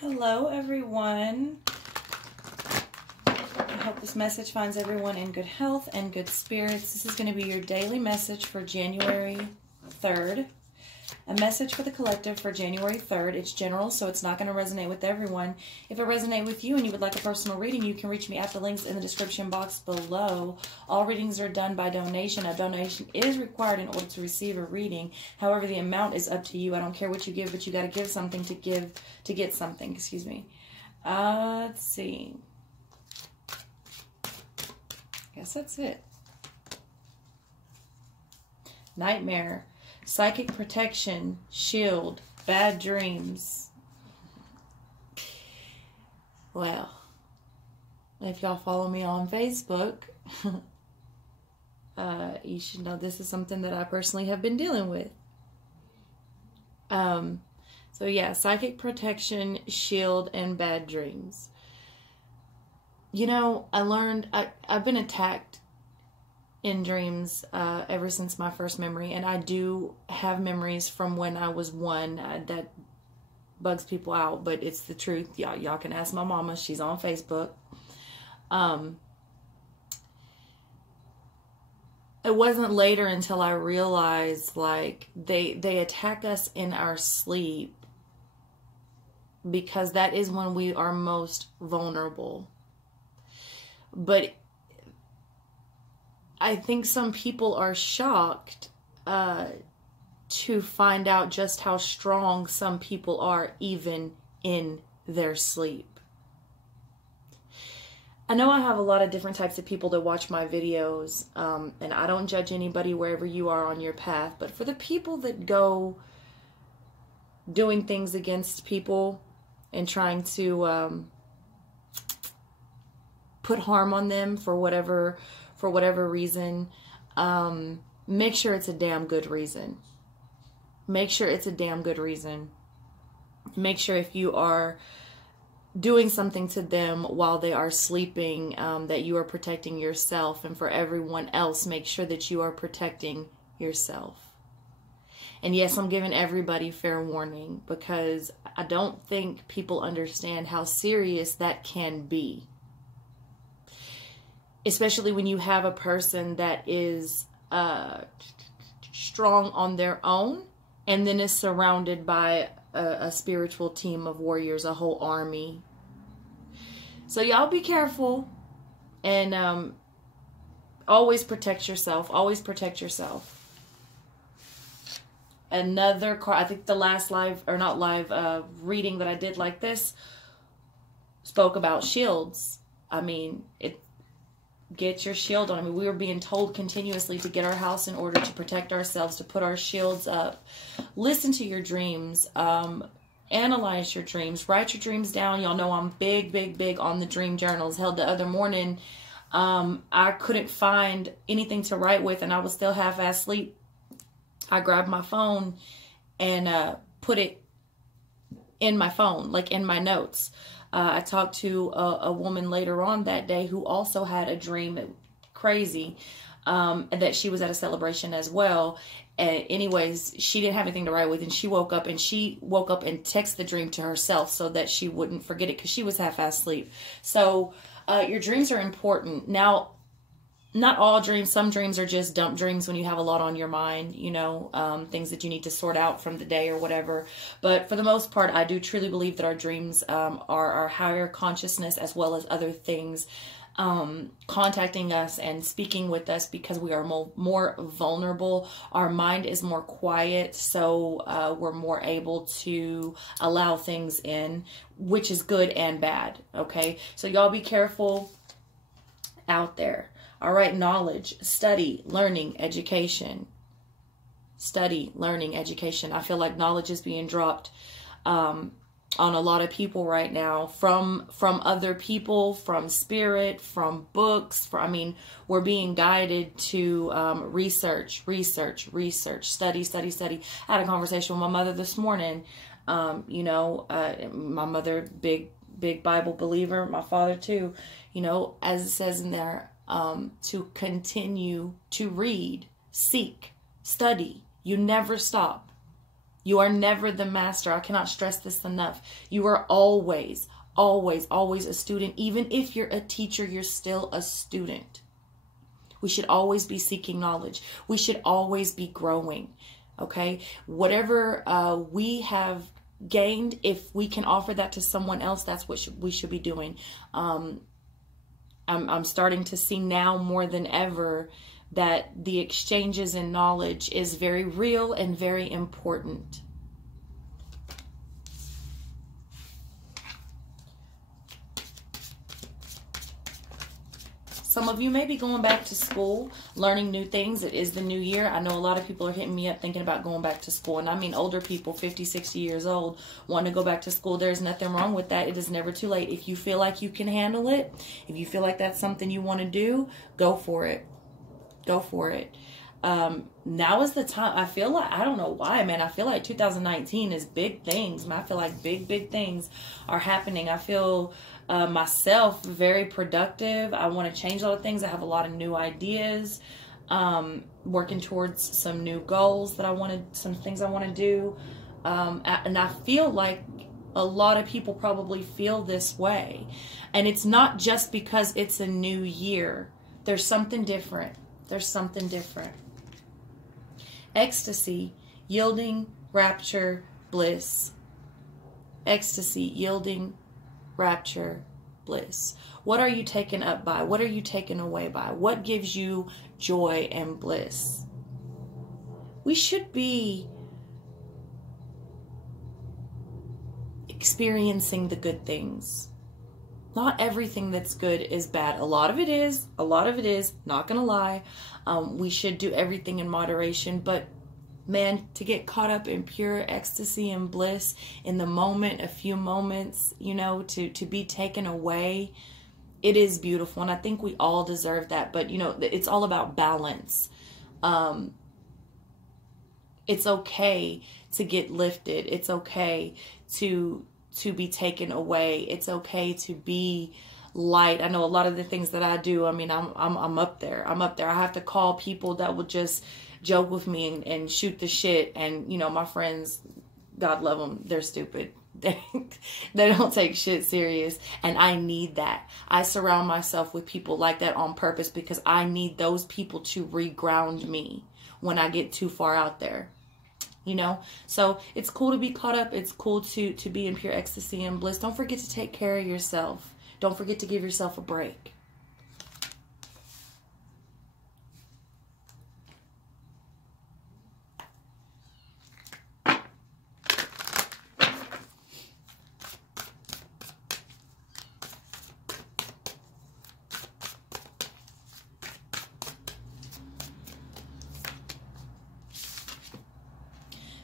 Hello, everyone. I hope this message finds everyone in good health and good spirits. This is going to be your daily message for January 3rd. A message for the collective for January 3rd. It's general, so it's not going to resonate with everyone. If it resonates with you and you would like a personal reading, you can reach me at the links in the description box below. All readings are done by donation. A donation is required in order to receive a reading. However, the amount is up to you. I don't care what you give, but you got to give something to get something. Excuse me. Let's see. Guess that's it. Nightmare. Psychic protection, shield, bad dreams. Well, if y'all follow me on Facebook, you should know this is something that I personally have been dealing with. So yeah, psychic protection, shield, and bad dreams. You know, I learned, I've been attacked in dreams ever since my first memory, and I do have memories from when I was one that bugs people out, but it's the truth. Y'all can ask my mama. She's on Facebook. It wasn't later until I realized, like, they attack us in our sleep because that is when we are most vulnerable. But I think some people are shocked to find out just how strong some people are even in their sleep. I know I have a lot of different types of people that watch my videos, and I don't judge anybody wherever you are on your path, but for the people that go doing things against people and trying to put harm on them for whatever reason, make sure it's a damn good reason. Make sure it's a damn good reason. Make sure if you are doing something to them while they are sleeping, that you are protecting yourself, and for everyone else, make sure that you are protecting yourself. And yes, I'm giving everybody fair warning because I don't think people understand how serious that can be. Especially when you have a person that is strong on their own and then is surrounded by a spiritual team of warriors, a whole army. So y'all be careful and always protect yourself. Always protect yourself. Another card, I think the last live, or not live, reading that I did like this spoke about shields. I mean, get your shield on. I mean, we were being told continuously to get our house in order, to protect ourselves, to put our shields up. Listen to your dreams. Analyze your dreams. Write your dreams down. Y'all know I'm big on the dream journals. Held the other morning, I couldn't find anything to write with, and I was still half-assed asleep. I grabbed my phone and put it in my phone, like in my notes. I talked to a woman later on that day who also had a dream, crazy, that she was at a celebration as well. And anyways, she didn't have anything to write with, and she woke up and texted the dream to herself so that she wouldn't forget it because she was half-assed asleep. So your dreams are important. Now, not all dreams. Some dreams are just dump dreams when you have a lot on your mind, you know, things that you need to sort out from the day or whatever. But for the most part, I do truly believe that our dreams are our higher consciousness as well as other things contacting us and speaking with us because we are more vulnerable. Our mind is more quiet, so we're more able to allow things in, which is good and bad, okay? So y'all be careful out there. All right, knowledge, study, learning, education. Study, learning, education. I feel like knowledge is being dropped on a lot of people right now from other people, from spirit, from books. I mean, we're being guided to research, study. I had a conversation with my mother this morning. You know, my mother, big Bible believer, my father too. You know, as it says in there, to continue to read, seek, study. You never stop. You are never the master. I cannot stress this enough. You are always, always, always a student. Even if you're a teacher, you're still a student. We should always be seeking knowledge. We should always be growing. Okay? Whatever we have gained, if we can offer that to someone else, that's what we should be doing. I'm starting to see now more than ever that the exchanges in knowledge is very real and very important. Some of you may be going back to school, learning new things. It is the new year. I know a lot of people are hitting me up thinking about going back to school. And I mean older people, 50, 60 years old, want to go back to school. There's nothing wrong with that. It is never too late. If you feel like you can handle it, if you feel like that's something you want to do, go for it. Go for it. Now is the time. I feel like, I don't know why, man. I feel like 2019 is big things. I feel like big things are happening. I feel myself very productive. I want to change a lot of things. I have a lot of new ideas. Working towards some new goals that I wanted, some things I want to do. And I feel like a lot of people probably feel this way. And it's not just because it's a new year. There's something different. There's something different. Ecstasy, yielding, rapture, bliss. Ecstasy, yielding, rapture, bliss. What are you taken up by? What are you taken away by? What gives you joy and bliss? We should be experiencing the good things. Not everything that's good is bad. A lot of it is. A lot of it is. Not gonna lie. We should do everything in moderation. But man, to get caught up in pure ecstasy and bliss in the moment, a few moments, you know, to be taken away, it is beautiful. And I think we all deserve that. But, you know, it's all about balance. It's okay to get lifted. It's okay to be taken away. It's okay to be light. I know a lot of the things that I do, I mean, I'm up there. I'm up there. I have to call people that will just joke with me and shoot the shit. And, you know, my friends, God love them, they're stupid. They don't take shit serious. And I need that. I surround myself with people like that on purpose because I need those people to reground me when I get too far out there. You know, so it's cool to be caught up. It's cool to be in pure ecstasy and bliss. Don't forget to take care of yourself. Don't forget to give yourself a break.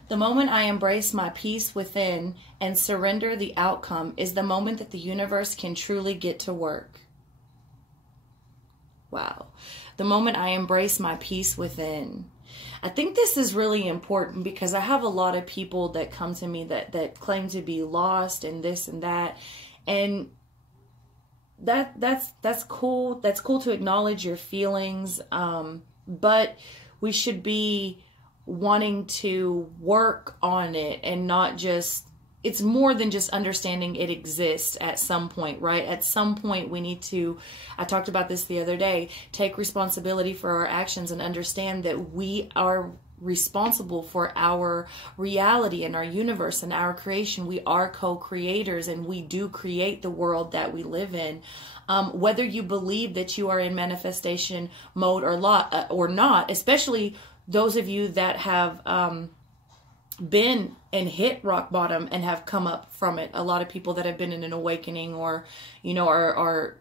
The moment I embrace my peace within and surrender the outcome is the moment that the universe can truly get to work. Wow. The moment I embrace my peace within. I think this is really important because I have a lot of people that come to me that claim to be lost and this and that. And that's cool. That's cool to acknowledge your feelings. But we should be wanting to work on it and not just, it's more than just understanding it exists at some point, right? At some point we need to, I talked about this the other day, take responsibility for our actions and understand that we are responsible for our reality and our universe and our creation. We are co-creators and we do create the world that we live in. Whether you believe that you are in manifestation mode or not, especially those of you that have been and hit rock bottom and have come up from it. A lot of people that have been in an awakening or, you know, are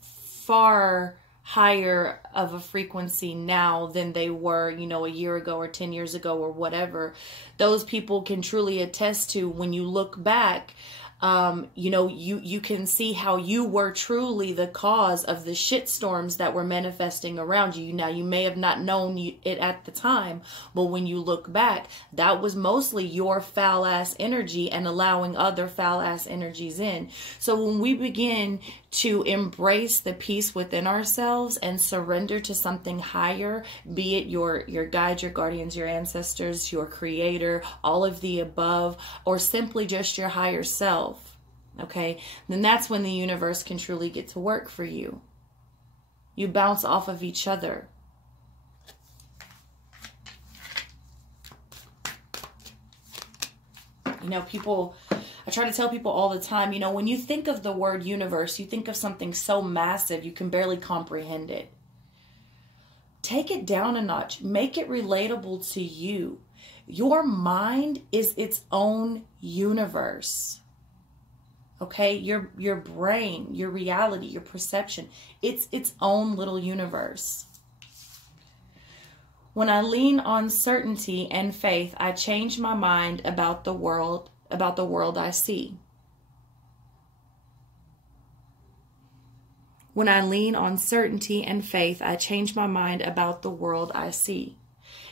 far higher of a frequency now than they were, you know, a year ago or 10 years ago or whatever. Those people can truly attest to when you look back, You know, you can see how you were truly the cause of the shitstorms that were manifesting around you. Now, you may have not known it at the time, but when you look back, that was mostly your foul ass energy and allowing other foul ass energies in. So when we begin to embrace the peace within ourselves and surrender to something higher, be it your guides, your guardians, your ancestors, your creator, all of the above, or simply just your higher self, okay, then that's when the universe can truly get to work for you. You bounce off of each other. You know, people, I try to tell people all the time, you know, when you think of the word universe, you think of something so massive you can barely comprehend it. Take it down a notch. Make it relatable to you. Your mind is its own universe. Okay? Your brain, your reality, your perception, it's its own little universe. When I lean on certainty and faith, I change my mind about the world I see. When I lean on certainty and faith, I change my mind about the world I see.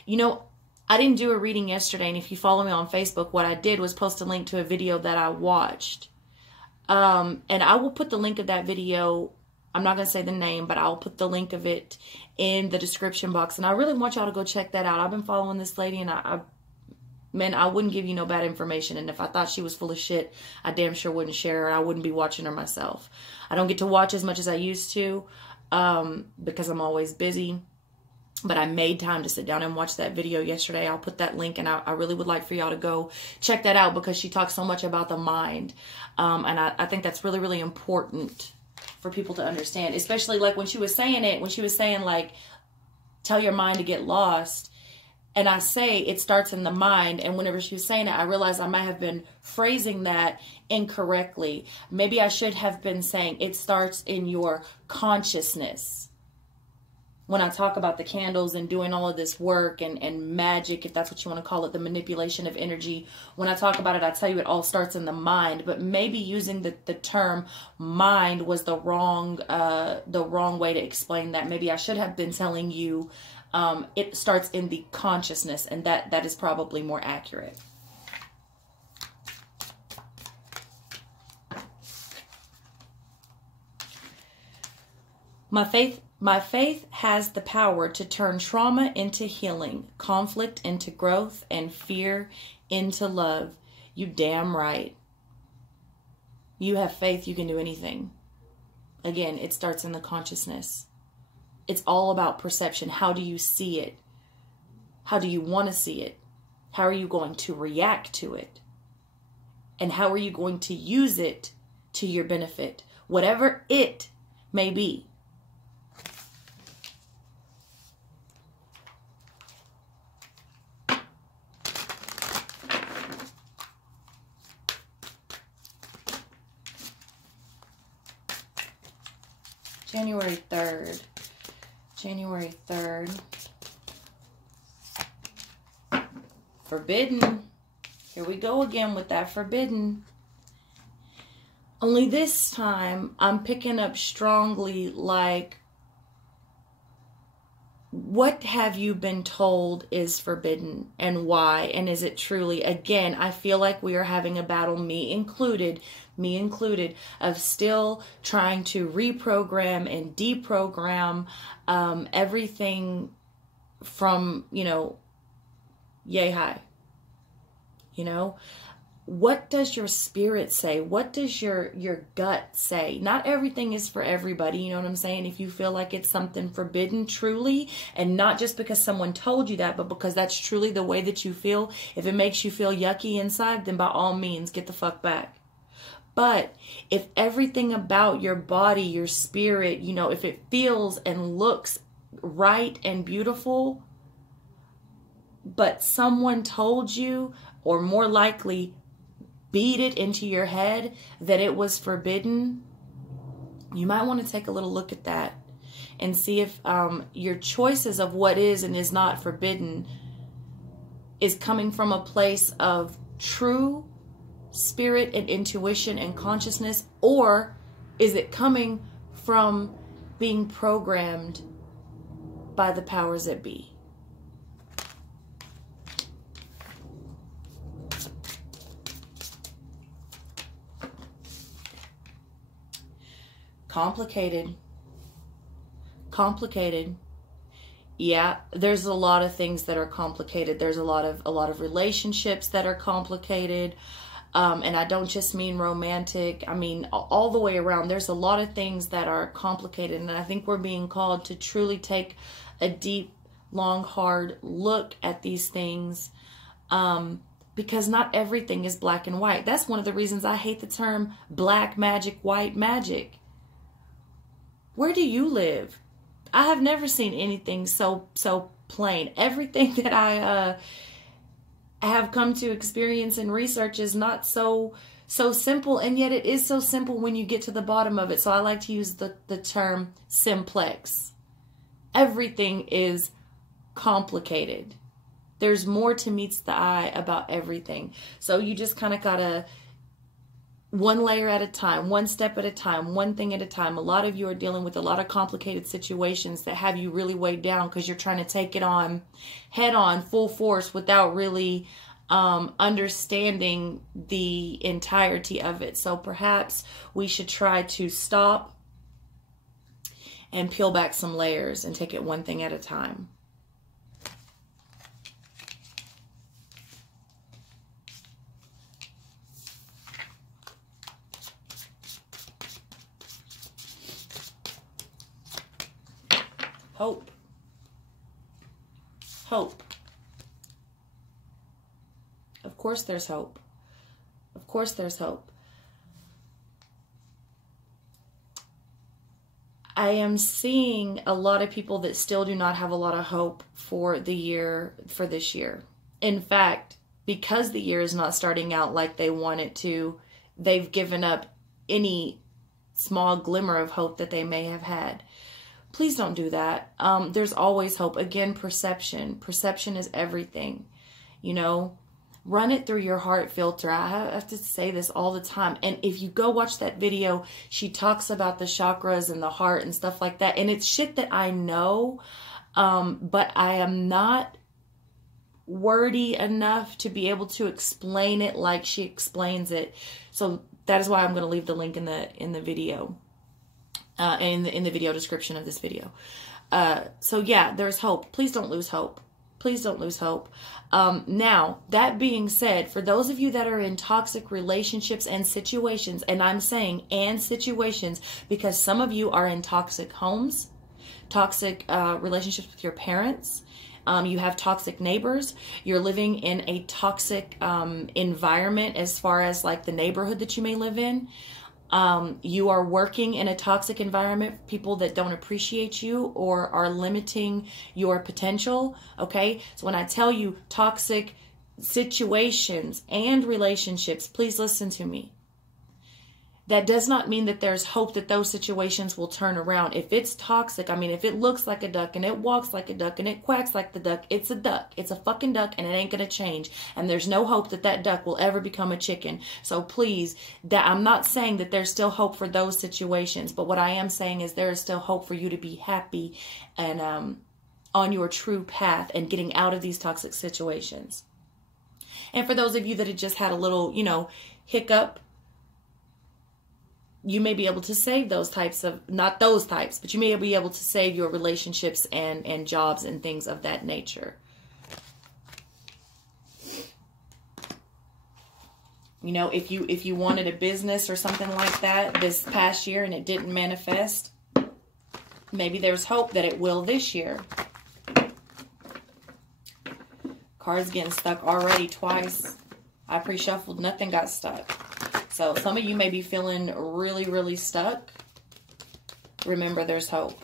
You know, I didn't do a reading yesterday, and if you follow me on Facebook, what I did was post a link to a video that I watched. And I will put the link of that video, I'm not going to say the name, but I'll put the link of it in the description box. And I really want y'all to go check that out. I've been following this lady, and man, I wouldn't give you no bad information. And if I thought she was full of shit, I damn sure wouldn't share her. I wouldn't be watching her myself. I don't get to watch as much as I used to because I'm always busy. But I made time to sit down and watch that video yesterday. I'll put that link, and I really would like for y'all to go check that out because she talks so much about the mind. And I think that's really, really important for people to understand, especially like when she was saying it, when she was saying like, tell your mind to get lost. And I say it starts in the mind. And whenever she was saying it, I realized I might have been phrasing that incorrectly. Maybe I should have been saying it starts in your consciousness. When I talk about the candles and doing all of this work and magic, if that's what you want to call it, the manipulation of energy, when I talk about it, I tell you it all starts in the mind. But maybe using the term mind was the wrong way to explain that. Maybe I should have been telling you it starts in the consciousness, and that is probably more accurate. My faith has the power to turn trauma into healing, conflict into growth, and fear into love. You damn right. You have faith, you can do anything. Again, it starts in the consciousness. It's all about perception. How do you see it? How do you want to see it? How are you going to react to it? And how are you going to use it to your benefit? Whatever it may be. January 3rd. January 3rd. Forbidden. Here we go again with that forbidden. Only this time I'm picking up strongly like, what have you been told is forbidden and why? And is it truly? Again, I feel like we are having a battle, me included, of still trying to reprogram and deprogram everything from, you know, yay high. You know, what does your spirit say? What does your gut say? Not everything is for everybody, you know what I'm saying? If you feel like it's something forbidden truly, and not just because someone told you that, but because that's truly the way that you feel, if it makes you feel yucky inside, then by all means, get the fuck back. But if everything about your body, your spirit, you know, if it feels and looks right and beautiful, but someone told you, or more likely beat it into your head that it was forbidden, you might want to take a little look at that and see if your choices of what is and is not forbidden is coming from a place of true spirit and intuition and consciousness, or is it coming from being programmed by the powers that be? Complicated. Complicated. Yeah, there's a lot of things that are complicated. There's a lot of relationships that are complicated. And I don't just mean romantic. I mean all the way around. There's a lot of things that are complicated, and I think we're being called to truly take a deep, long, hard look at these things, because not everything is black and white. That's one of the reasons I hate the term black magic, white magic. Where do you live? I have never seen anything so plain. Everything that I have come to experience and research is not so simple, and yet it is so simple when you get to the bottom of it. So I like to use the term simplex. Everything is complicated. There's more to meets the eye about everything. So you just kind of gotta, one layer at a time, one step at a time, one thing at a time. A lot of you are dealing with a lot of complicated situations that have you really weighed down because you're trying to take it on head on, full force, without really understanding the entirety of it. So perhaps we should try to stop and peel back some layers and take it one thing at a time. Hope. Hope. Of course there's hope. Of course there's hope. I am seeing a lot of people that still do not have a lot of hope for the year, for this year. In fact, because the year is not starting out like they want it to, they've given up any small glimmer of hope that they may have had. Please don't do that. There's always hope. Again, perception. Perception is everything. You know, run it through your heart filter. I have to say this all the time. And if you go watch that video, she talks about the chakras and the heart and stuff like that. And it's shit that I know, but I am not wordy enough to be able to explain it like she explains it. So that is why I'm going to leave the link in the video. In the video description of this video. So yeah, there's hope. Please don't lose hope. Please don't lose hope. Now, that being said, for those of you that are in toxic relationships and situations, and I'm saying and situations because some of you are in toxic homes, toxic relationships with your parents, you have toxic neighbors, you're living in a toxic environment as far as like the neighborhood that you may live in. You are working in a toxic environment, people that don't appreciate you or are limiting your potential. Okay. So when I tell you toxic situations and relationships, please listen to me. That does not mean that there's hope that those situations will turn around. If it's toxic, I mean, if it looks like a duck and it walks like a duck and it quacks like the duck, it's a duck. It's a fucking duck and it ain't going to change. And there's no hope that that duck will ever become a chicken. So please, I'm not saying that there's still hope for those situations. But what I am saying is there is still hope for you to be happy and on your true path and getting out of these toxic situations. And for those of you that had just had a little, hiccup, you may be able to save those types of, not those types, but you may be able to save your relationships and jobs and things of that nature. If you wanted a business or something like that this past year and it didn't manifest, maybe there's hope that it will this year. Cards getting stuck already twice. I pre-shuffled, nothing got stuck. So some of you may be feeling really, really stuck. Remember, there's hope.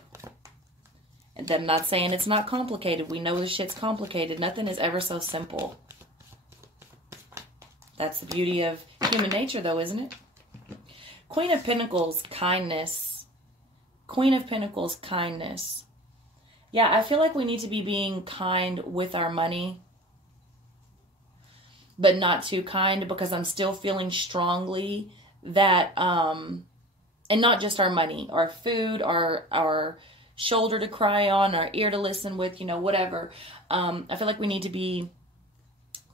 And I'm not saying it's not complicated. We know this shit's complicated. Nothing is ever so simple. That's the beauty of human nature, though, isn't it? Queen of Pentacles, kindness. Queen of Pentacles, kindness. Yeah, I feel like we need to be being kind with our money. but not too kind, because I'm still feeling strongly that, and not just our money, our food, our shoulder to cry on, our ear to listen with, you know, whatever. I feel like we need to be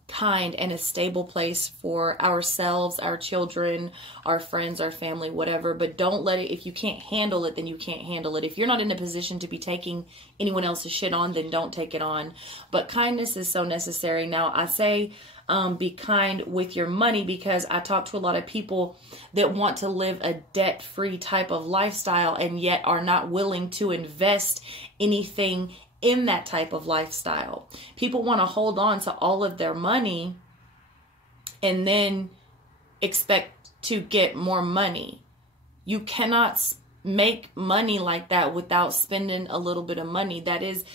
kind and a stable place for ourselves, our children, our friends, our family, whatever. But don't let it, if you can't handle it, then you can't handle it. If you're not in a position to be taking anyone else's shit on, then don't take it on. But kindness is so necessary. Now, I say be kind with your money, because I talk to a lot of people that want to live a debt-free type of lifestyle and yet are not willing to invest anything in that type of lifestyle. People want to hold on to all of their money and then expect to get more money. You cannot make money like that without spending a little bit of money. That is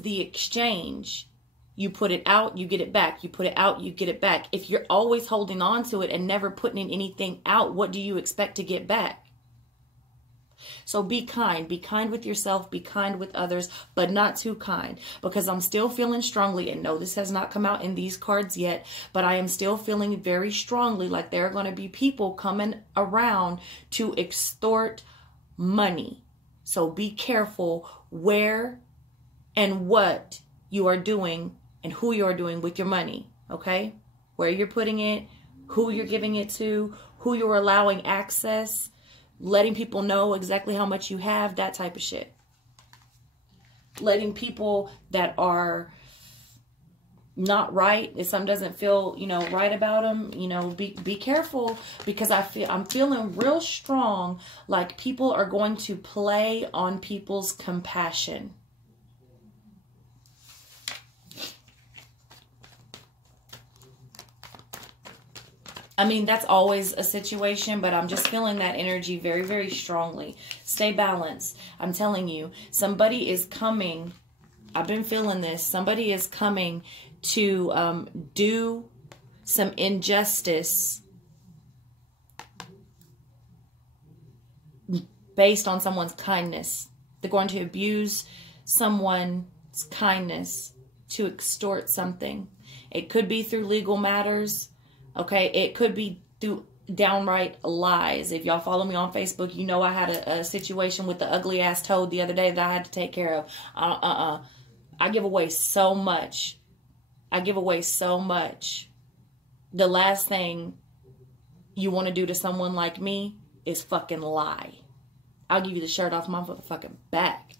the exchange. You put it out, you get it back. You put it out, you get it back. If you're always holding on to it and never putting anything out, what do you expect to get back? So be kind. Be kind with yourself. Be kind with others, but not too kind, because I'm still feeling strongly, and no, this has not come out in these cards yet, but I am still feeling very strongly like there are going to be people coming around to extort money. So be careful where and what you are doing and who you are doing with your money, okay? Where you're putting it, who you're giving it to, who you're allowing access, letting people know exactly how much you have, that type of shit. Letting people that are not right, if something doesn't feel, you know, right about them, you know, be careful, because I'm feeling real strong like people are going to play on people's compassion. I mean, that's always a situation, but I'm just feeling that energy very, very strongly. Stay balanced. I'm telling you, somebody is coming. I've been feeling this. Somebody is coming to do some injustice based on someone's kindness. They're going to abuse someone's kindness to extort something. It could be through legal matters. Okay, it could be through downright lies. If y'all follow me on Facebook, you know I had a situation with the ugly ass toad the other day that I had to take care of. I give away so much. I give away so much. The last thing you want to do to someone like me is fucking lie. I'll give you the shirt off my motherfucking back.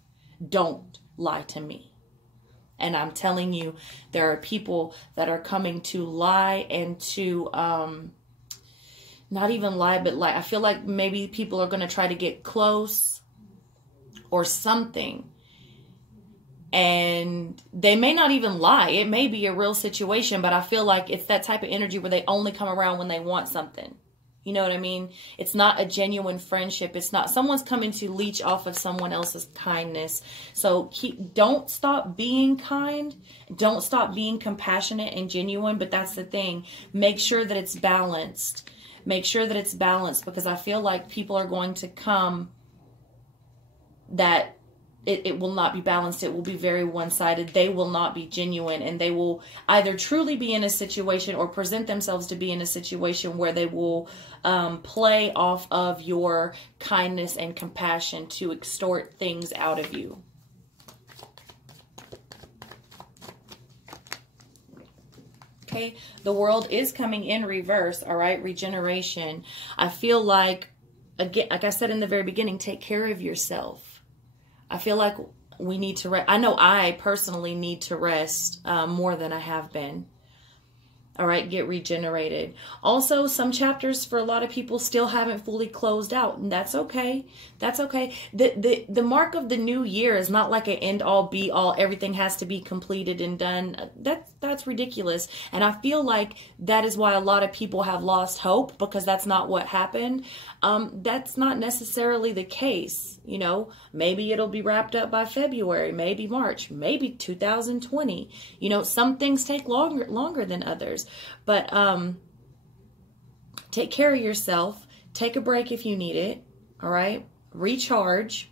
Don't lie to me. And I'm telling you, there are people that are coming to lie and to, not even lie, but lie. I feel like maybe people are going to try to get close or something. And they may not even lie. It may be a real situation, but I feel like it's that type of energy where they only come around when they want something. You know what I mean? It's not a genuine friendship. It's not, someone's coming to leech off of someone else's kindness. So don't stop being kind. Don't stop being compassionate and genuine. But that's the thing. Make sure that it's balanced. Make sure that it's balanced, because I feel like people are going to come that it will not be balanced. It will be very one-sided. They will not be genuine, and they will either truly be in a situation or present themselves to be in a situation where they will play off of your kindness and compassion to extort things out of you. Okay, the world is coming in reverse, all right? Regeneration. I feel like, again, like I said in the very beginning, take care of yourself. I feel like we need to rest. I know I personally need to rest more than I have been. All right, get regenerated. Also, some chapters for a lot of people still haven't fully closed out, and that's okay. That's okay. The mark of the new year is not like an end all be all. Everything has to be completed and done. That's ridiculous. And I feel like that is why a lot of people have lost hope, because that's not what happened. That's not necessarily the case. You know, maybe it'll be wrapped up by February, maybe March, maybe 2020. You know, some things take longer than others. But take care of yourself. Take a break if you need it. All right? Recharge.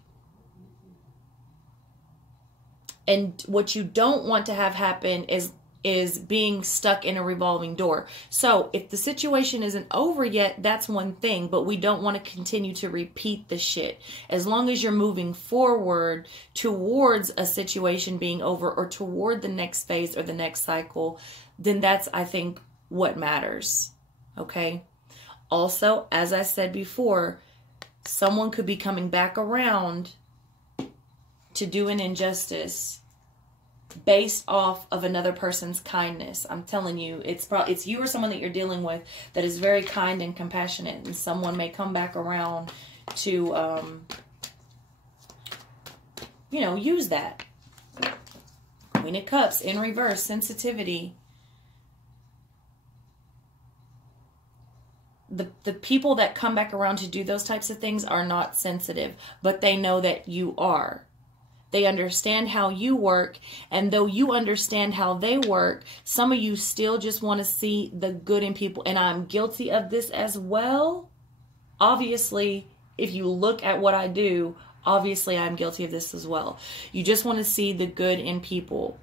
And what you don't want to have happen is is being stuck in a revolving door. So if the situation isn't over yet, that's one thing, but we don't want to continue to repeat the shit. As long as you're moving forward towards a situation being over or toward the next phase or the next cycle, then that's, I think, what matters. Okay? Also, as I said before, someone could be coming back around to do an injustice based off of another person's kindness. I'm telling you, it's you or someone that you're dealing with that is very kind and compassionate, and someone may come back around to, you know, use that. Queen of Cups in reverse, sensitivity. The people that come back around to do those types of things are not sensitive, but they know that you are. They understand how you work, and though you understand how they work, some of you still just want to see the good in people, and I'm guilty of this as well. Obviously, if you look at what I do, obviously I'm guilty of this as well. You just want to see the good in people.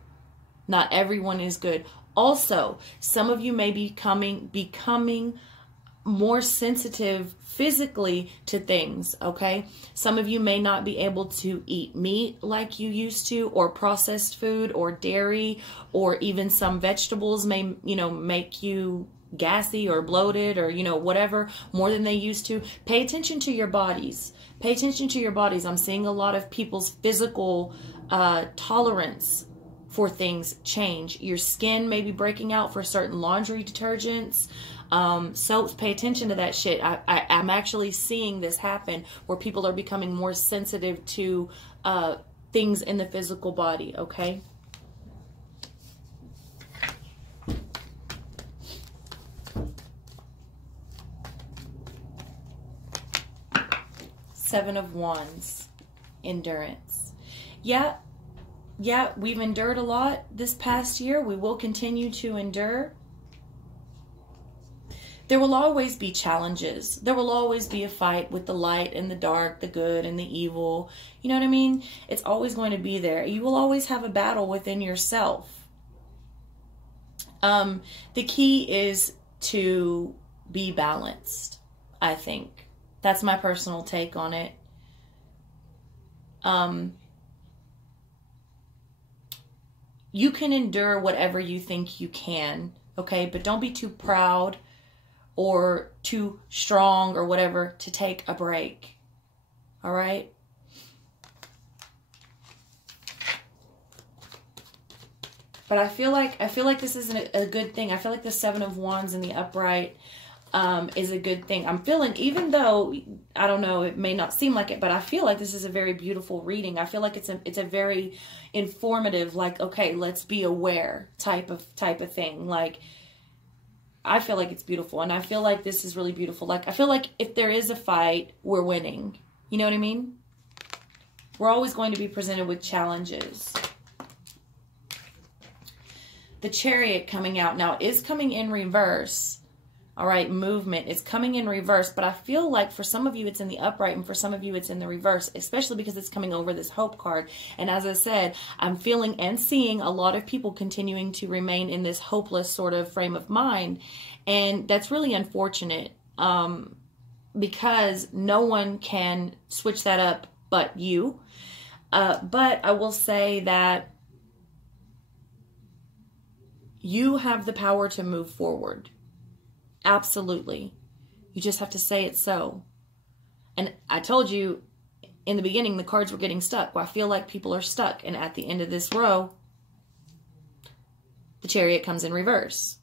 Not everyone is good. Also, some of you may be becoming more sensitive physically to things, okay? Some of you may not be able to eat meat like you used to, or processed food, or dairy, or even some vegetables may, you know, make you gassy or bloated, or, you know, whatever, more than they used to. Pay attention to your bodies. Pay attention to your bodies. I'm seeing a lot of people's physical tolerance for things change. Your skin may be breaking out for certain laundry detergents, soaps. Pay attention to that shit. I'm actually seeing this happen where people are becoming more sensitive to things in the physical body, okay? Seven of Wands, endurance. Yeah, we've endured a lot this past year. We will continue to endure. There will always be challenges. There will always be a fight with the light and the dark, the good and the evil. You know what I mean? It's always going to be there. You will always have a battle within yourself. The key is to be balanced, I think. That's my personal take on it. You can endure whatever you think you can, okay? But don't be too proud or too strong or whatever to take a break. All right? But I feel like this is a good thing. I feel like the Seven of Wands in the upright is a good thing. I'm feeling, even though, I don't know, it may not seem like it, but I feel like this is a very beautiful reading. I feel like it's a very informative, like, okay, let's be aware type of thing. Like, I feel like it's beautiful, and I feel like this is really beautiful. Like, I feel like if there is a fight, we're winning. You know what I mean? We're always going to be presented with challenges. The Chariot coming out now is coming in reverse. All right, movement is coming in reverse, but I feel like for some of you it's in the upright, and for some of you it's in the reverse, especially because it's coming over this Hope card. And as I said, I'm feeling and seeing a lot of people continuing to remain in this hopeless sort of frame of mind, and that's really unfortunate, because no one can switch that up but you. But I will say that you have the power to move forward. Absolutely. You just have to say it so. And I told you in the beginning the cards were getting stuck. Well, I feel like people are stuck. And at the end of this row, the Chariot comes in reverse.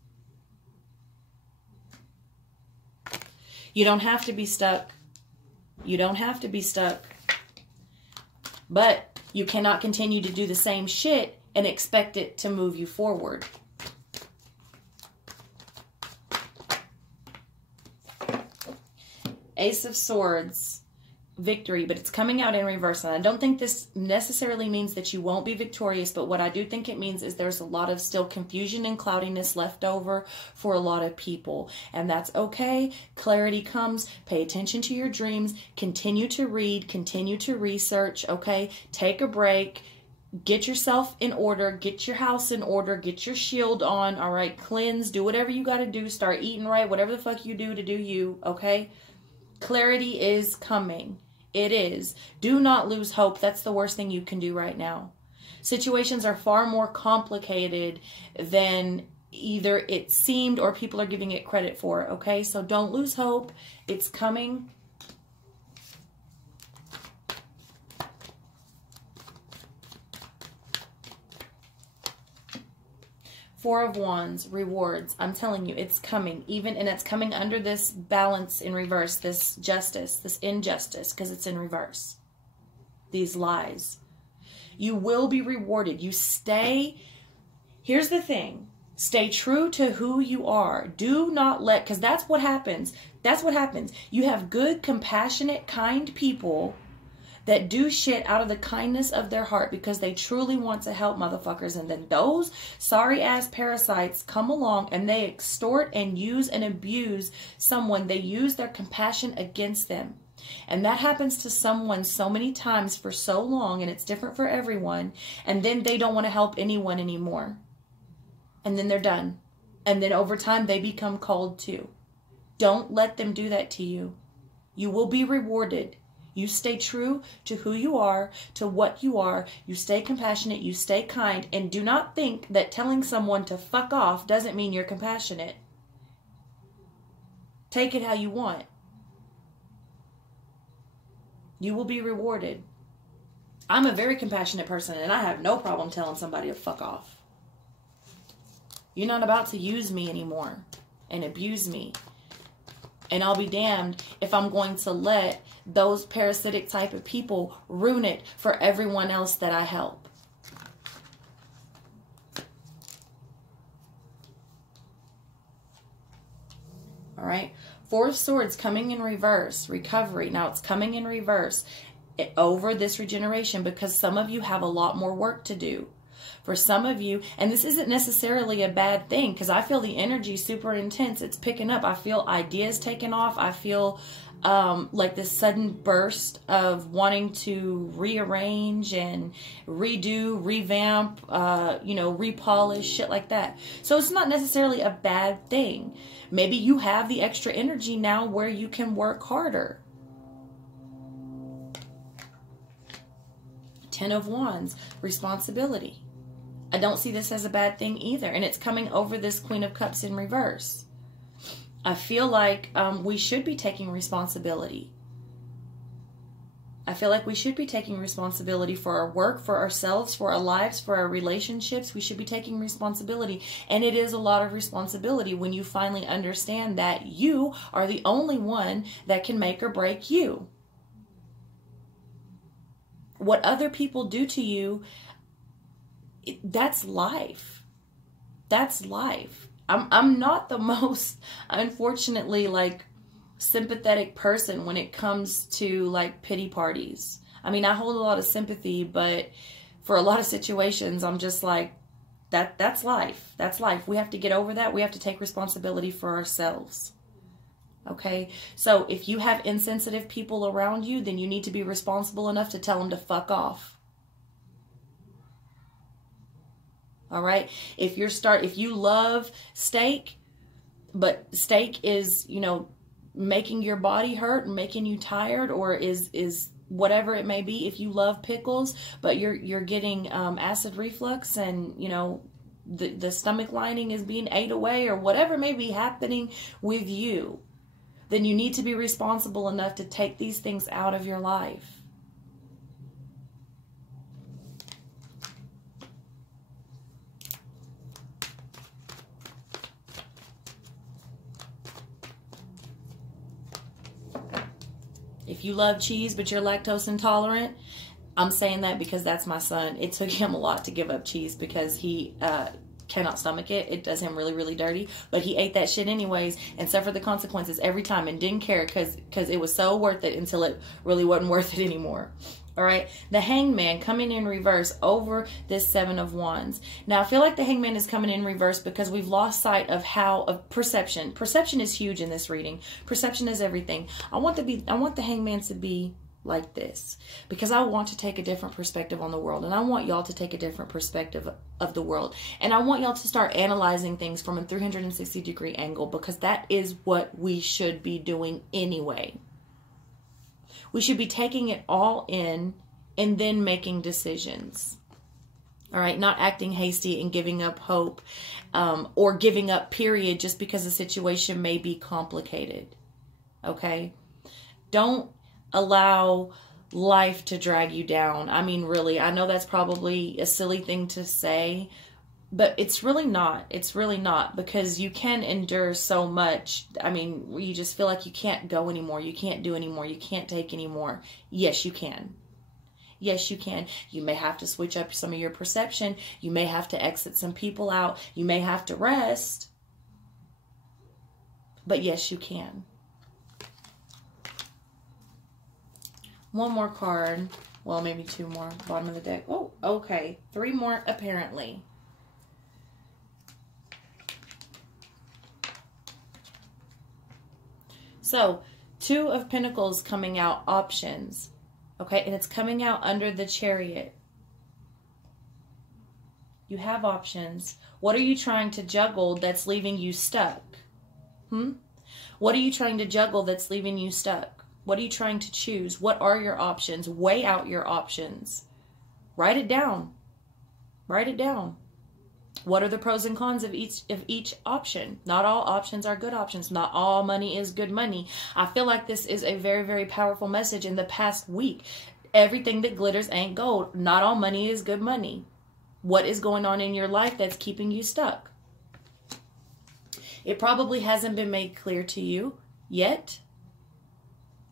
You don't have to be stuck. You don't have to be stuck. But you cannot continue to do the same shit and expect it to move you forward. Ace of Swords, victory, but it's coming out in reverse. And I don't think this necessarily means that you won't be victorious, but what I do think it means is there's a lot of still confusion and cloudiness left over for a lot of people. And that's okay. Clarity comes. Pay attention to your dreams. Continue to read. Continue to research, okay? Take a break. Get yourself in order. Get your house in order. Get your shield on. All right. Cleanse. Do whatever you got to do. Start eating right. Whatever the fuck you do to do you. Okay. Clarity is coming. It is. Do not lose hope. That's the worst thing you can do right now. Situations are far more complicated than either it seemed or people are giving it credit for. Okay. So don't lose hope. It's coming. Four of Wands, rewards. I'm telling you, it's coming. Even, and it's coming under this balance in reverse, this justice, this injustice, because it's in reverse. These lies. You will be rewarded. You stay, here's the thing. Stay true to who you are. Do not let, because that's what happens. That's what happens. You have good, compassionate, kind people that do shit out of the kindness of their heart because they truly want to help motherfuckers. And then those sorry ass parasites come along and they extort and use and abuse someone. They use their compassion against them. And that happens to someone so many times for so long, and it's different for everyone. And then they don't want to help anyone anymore. And then they're done. And then over time they become cold too. Don't let them do that to you. You will be rewarded. You stay true to who you are, to what you are. You stay compassionate. You stay kind. And do not think that telling someone to fuck off doesn't mean you're compassionate. Take it how you want. You will be rewarded. I'm a very compassionate person, and I have no problem telling somebody to fuck off. You're not about to use me anymore and abuse me. And I'll be damned if I'm going to let those parasitic type of people ruin it for everyone else that I help. All right. Four of Swords coming in reverse. Recovery. Now it's coming in reverse over this regeneration because some of you have a lot more work to do. For some of you, and this isn't necessarily a bad thing because I feel the energy super intense. It's picking up. I feel ideas taking off. I feel like this sudden burst of wanting to rearrange and redo, revamp, repolish, shit like that. So it's not necessarily a bad thing. Maybe you have the extra energy now where you can work harder. 10 of Wands, responsibility. I don't see this as a bad thing either. And it's coming over this Queen of Cups in reverse. I feel like we should be taking responsibility. I feel like we should be taking responsibility for our work, for ourselves, for our lives, for our relationships. We should be taking responsibility. And it is a lot of responsibility when you finally understand that you are the only one that can make or break you. What other people do to you, that's life. That's life. I'm not the most, unfortunately, like, sympathetic person when it comes to, like, pity parties. I mean, I hold a lot of sympathy, but for a lot of situations, I'm just like, that's life. That's life. We have to get over that. We have to take responsibility for ourselves. Okay? So if you have insensitive people around you, then you need to be responsible enough to tell them to fuck off. All right. If you love steak, but steak is, making your body hurt and making you tired, or is whatever it may be. If you love pickles, but you're getting acid reflux and, the stomach lining is being ate away, or whatever may be happening with you, then you need to be responsible enough to take these things out of your life. If you love cheese, but you're lactose intolerant, I'm saying that because that's my son. It took him a lot to give up cheese because he cannot stomach it. It does him really, really dirty. But he ate that shit anyways and suffered the consequences every time and didn't care because it was so worth it until it really wasn't worth it anymore. All right. The Hangman coming in reverse over this Seven of Wands. Now, I feel like the Hangman is coming in reverse because we've lost sight of perception. Perception is huge in this reading. Perception is everything. I want the Hangman to be like this because I want to take a different perspective on the world, and I want y'all to take a different perspective of the world, and I want y'all to start analyzing things from a 360-degree angle, because that is what we should be doing anyway. We should be taking it all in and then making decisions. All right, not acting hasty and giving up hope or giving up period just because the situation may be complicated. Okay? Don't allow life to drag you down. I mean, really, I know that's probably a silly thing to say, but it's really not. It's really not, because you can endure so much. I mean, you just feel like you can't go anymore. You can't do anymore. You can't take anymore. Yes, you can. Yes, you can. You may have to switch up some of your perception. You may have to exit some people out. You may have to rest. But yes, you can. One more card. Well, maybe two more. Bottom of the deck. Oh, okay. Three more, apparently. So, Two of Pentacles coming out, options. Okay, and it's coming out under the Chariot. You have options. What are you trying to juggle that's leaving you stuck? What are you trying to juggle that's leaving you stuck? What are you trying to choose? What are your options? Weigh out your options. Write it down. Write it down. What are the pros and cons of each option? Not all options are good options. Not all money is good money. I feel like this is a very, very powerful message in the past week. Everything that glitters ain't gold. Not all money is good money. What is going on in your life that's keeping you stuck? It probably hasn't been made clear to you yet.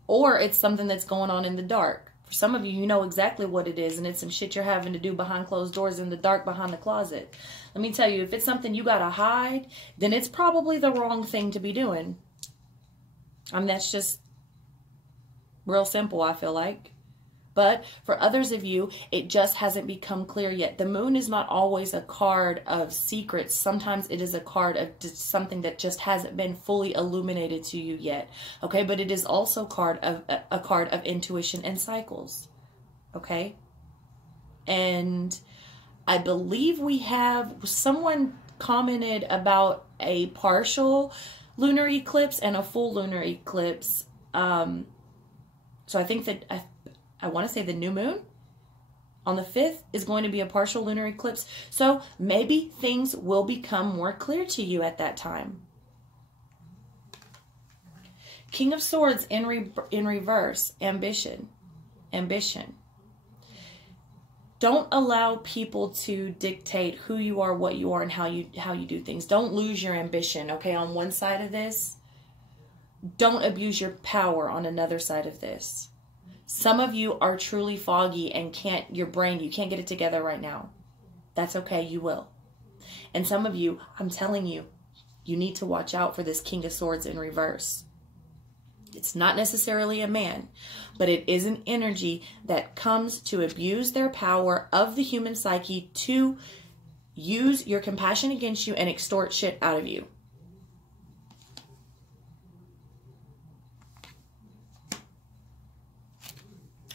Or it's something that's going on in the dark. For some of you, you know exactly what it is, and it's some shit you're having to do behind closed doors in the dark behind the closet. Let me tell you, if it's something you gotta hide, then it's probably the wrong thing to be doing. I mean, that's just real simple, I feel like. But for others of you, it just hasn't become clear yet. The moon is not always a card of secrets. Sometimes it is a card of something that just hasn't been fully illuminated to you yet. Okay, but it is also a card of intuition and cycles. Okay? And I believe we have, someone commented about a partial lunar eclipse and a full lunar eclipse. So I think that I want to say the new moon on the 5th is going to be a partial lunar eclipse. So maybe things will become more clear to you at that time. King of Swords in reverse, ambition. Ambition. Don't allow people to dictate who you are, what you are, and how you do things. Don't lose your ambition, okay, on one side of this. Don't abuse your power on another side of this. Some of you are truly foggy and you can't get it together right now. That's okay, you will. And some of you, I'm telling you, you need to watch out for this King of Swords in reverse. It's not necessarily a man, but it is an energy that comes to abuse their power of the human psyche to use your compassion against you and extort shit out of you.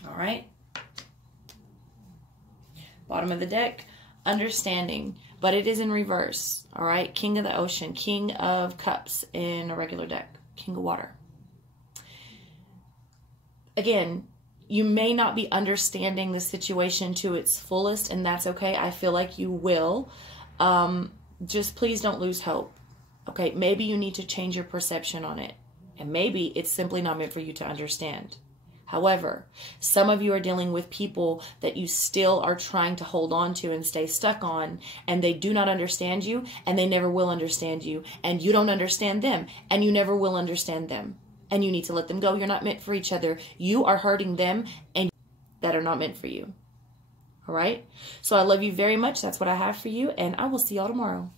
All right. Bottom of the deck, understanding, but it is in reverse. All right. King of the ocean, King of cups in a regular deck, King of water. Again, you may not be understanding the situation to its fullest, and that's okay. I feel like you will. Just please don't lose hope. Okay. Maybe you need to change your perception on it, and maybe it's simply not meant for you to understand. However, some of you are dealing with people that you still are trying to hold on to and stay stuck on, and they do not understand you, and they never will understand you, and you don't understand them, and you never will understand them, and you need to let them go. You're not meant for each other. You are hurting them, and that are not meant for you. All right? So I love you very much. That's what I have for you, and I will see y'all tomorrow.